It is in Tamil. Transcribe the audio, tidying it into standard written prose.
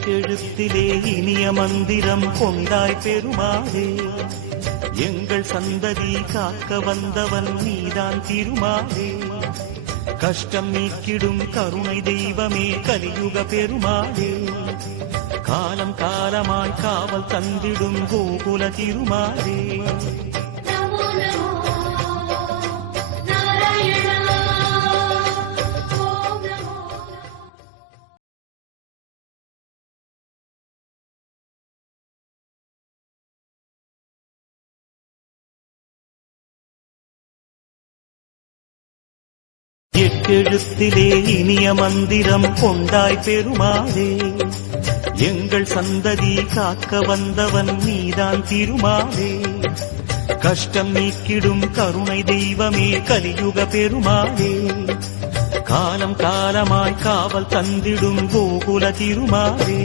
எட்டெழுத்திலே இனிய மந்திரம் கொண்டாய் பெருமாளே, எங்கள் சந்ததி காக்க வந்தவன் நீதான் திருமாலே. கஷ்டம் நீக்கிடும் கருணை தெய்வமே கலியுக பெருமாளே, காலம் காலமாய் காவல் தந்திடும் கோகுல திருமாலே. எட்டெழுத்திலே இனிய மந்திரம் கொண்டாய் பெருமாளே, எங்கள் சந்ததி காக்க வந்தவன் நீதான் திருமாலே. கஷ்டம் நீக்கிடும் கருணை தெய்வமே கலியுக பெருமாளே, காலம் காலமாய் காவல் தந்திடும் கோகுல திருமாலே.